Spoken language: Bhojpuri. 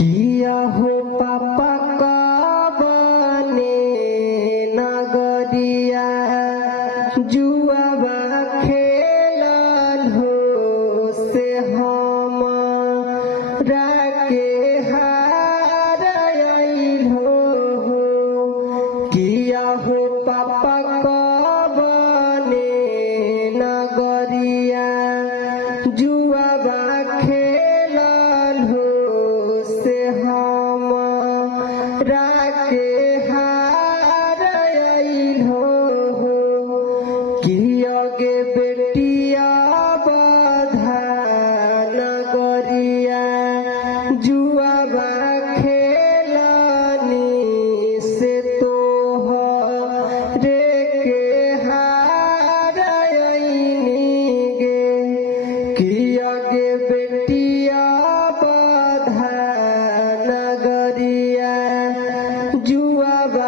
किया हो पापा कबने नगरिया जुआबा खेलल हो से हम राके हार आइल हो। किया हो पापा कबने नगरिया जुआबा खेलल हो से हम राके हार आइल हो। किया गे बेटिया बधा नगरिया जुआबा खेलनी से तोहरे के हार आइनी गे। किया गे बेटिया बधा नगरिया जुआबा